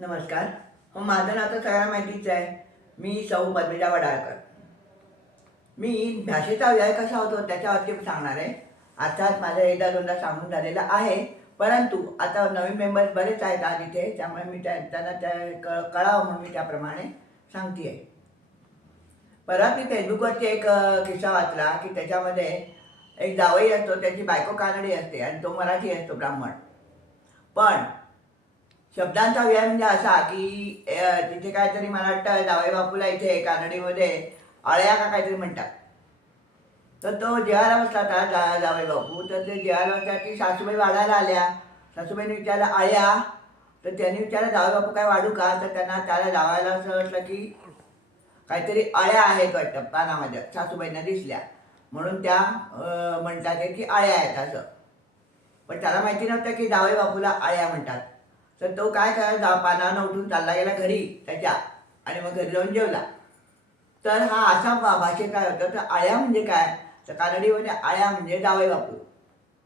नमस्कार. माझं नाव तर सगळ्यांना माहितीच आहे. मी सौ पद्मिता वडाळकर. मी भाषेचा व्यय कसा होतो त्याच्यावरती सांगणार आहे. अर्थात माझं एकदा दोनदा सांगून झालेलं आहे, परंतु आता नवीन मेंबर्स बरेच आहेत आज इथे, त्यामुळे मी त्यांना कळावं म्हणून मी त्याप्रमाणे सांगते आहे. परत मी फेसबुकवरती एक किस्सा वाचला की त्याच्यामध्ये एक जावई असतो, त्याची बायको कानडी असते आणि तो मराठी असतो, ब्राह्मण. पण शब्दांचा व्यय म्हणजे असा की तिथे काहीतरी मला वाटतं जावई बापूला इथे कानडीमध्ये अळ्या का काहीतरी म्हणतात. तर तो जेवायला बसला होता जावई बापू, तर ते जेवायला बसला की सासूबाई वाढायला आल्या. सासूबाईने विचारलं अळ्या, तर त्यांनी विचारलं जावई बापू काय वाढू का, तर त्याला जावायला असं वाटलं की काहीतरी अळ्या आहेत वाटतं पानामध्ये, सासूबाईंना दिसल्या म्हणून त्या म्हणतात की अळ्या आहेत असं. पण त्याला माहिती नव्हतं की जावई बापूला अळ्या म्हणतात. तर तो काय करायला पानानं उठून चालला गेला घरी त्याच्या, आणि मग घरी जाऊन जेवला. तर हा असा भाषेत काय होतं. तर आळ्या म्हणजे काय, तर कानडीमध्ये आळ्या म्हणजे जावई बापू,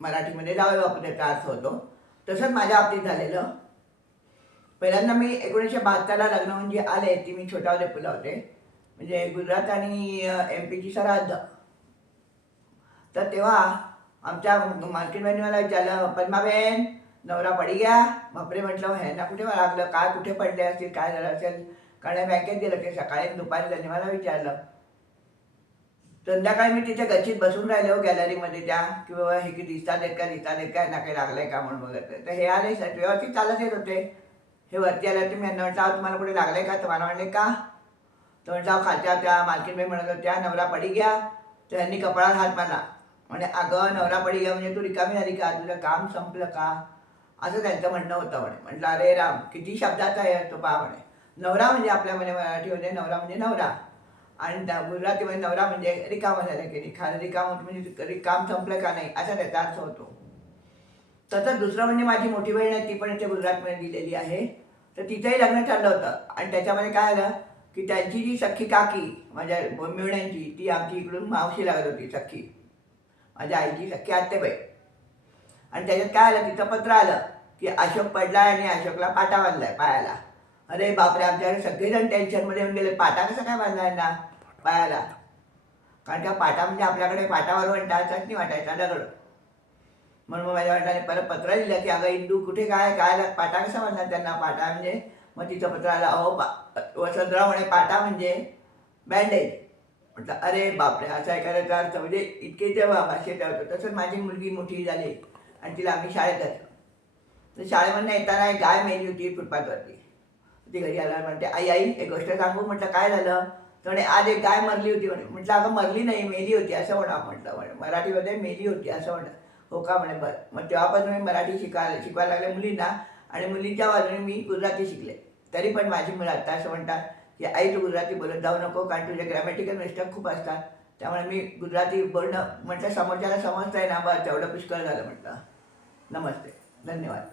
मराठीमध्ये जावई बापू त्याचा अर्थ होतो. तसंच माझ्या बाबतीत झालेलं. पहिल्यांदा मी 1972ला लग्न होऊन जे आले ती मी छोटा उदेपूरला होते, म्हणजे गुजरात आणि MP ची सरहद्द. तर तेव्हा आमच्या मालकीणबाईंनी मला विचारलं, पद्माबेन नवरा पडी गया. बापरे म्हटलं, ह्यांना कुठे लागलं, काय कुठे पडले असतील, काय झालं असेल, कारण बँकेत गेलं ते सकाळी दुपारी. त्यांनी मला विचारलं. संध्याकाळी मी तिथे गच्चीत बसून राहिले गॅलरीमध्ये त्या, की बाबा हे की दिसतात आहेत का, ह्यांना काही लागलंय का म्हणून वगैरे. तर हे आले सर, व्यवस्थित चालत येत होते. हे वरती आले होते. मी यांना म्हटलं, तुम्हाला कुठे लागलंय का, तर मला म्हणले का, तर म्हटलं खालच्या त्या मालकीणबाई म्हणत होत्या नवरा पडी गया. तर यांनी कपाळात हात मारला, म्हणजे अगं नवरा पडी गया म्हणजे तू रिकामी झाली का, तुझं काम संपलं का, असं त्यांचं म्हणणं होतं म्हणे. म्हटलं अरे राम, किती शब्दाचा आहे तो पहा म्हणे. नवरा म्हणजे आपल्यामध्ये मराठीमध्ये नवरा म्हणजे नवरा, आणि गुजरातीमध्ये नवरा म्हणजे रिकामा झाला की नाही, रिकाम म्हणजे काम संपलं का नाही असा त्याचा अर्थ होतो. तसंच दुसरं म्हणजे माझी मोठी बहीण आहे, ती पण इथे गुजरातमध्ये दिलेली आहे. तर तिथेही लग्न ठरलं होतं, आणि त्याच्यामध्ये काय झालं की त्यांची जी सख्खी काकी माझ्या मिळण्यांची, ती आमची इकडून मावशी लागत होती, सख्खी माझ्या आईची सख्खी आत्तेबाई. आणि त्याच्यात काय आलं, तिथं पत्र आलं की अशोक पडलाय आणि अशोकला पाटा बांधलाय पायाला. अरे बापरे, आमच्याकडे सगळेजण टेन्शनमध्ये येऊन गेले, पाटा कसा काय बांधलाय ना पायाला. कारण त्या पाटा म्हणजे आपल्याकडे पाटावर म्हणतात चटणी वाटायचा दगड. म्हणून मग माझ्या वडिलांनी परत पत्र लिहिलं की अगं इंदू कुठे काय काय पाटा कसा बांधला त्यांना, पाटा म्हणजे. मग तिचं पत्र आलं, अहो वसंतराव म्हणे पाटा म्हणजे बँडेज. म्हटलं अरे बापरे, असा एखाद्याचा अर्थ म्हणजे इतके तेव्हा भाषेत होतं. तसंच माझी मुलगी मोठी झाली आणि तिला आम्ही शाळेत घातलं. तर शाळेमधनं येताना एक गाय मेली होती फुटपाथवरती. ती घरी आला, म्हणते आई आई एक गोष्ट सांगू. म्हटलं काय झालं, तर म्हणे आज एक गाय मरली होती म्हणे. म्हटलं अगं मरली नाही, मेली होती असं म्हणा. म्हटलं म्हणे मराठीमध्ये मेली होती असं म्हणा. हो का म्हणे, बरं. मग तेव्हापासून मी मराठी शिकवायला लागले मुलींना, आणि मुलींच्या बाजूने मी गुजराती शिकले. तरी पण माझी मुलं आता असं म्हणतात की आई तू गुजराती बोलत जाऊ नको, कारण तुझे ग्रॅमॅटिकल मिस्टेक खूप असतात. त्यामुळे मी गुजराती बोलणं म्हटलं समोरच्याला समजतंय ना, बरं तेवढं पुष्कळ झालं म्हटलं. नमस्ते, धन्यवाद.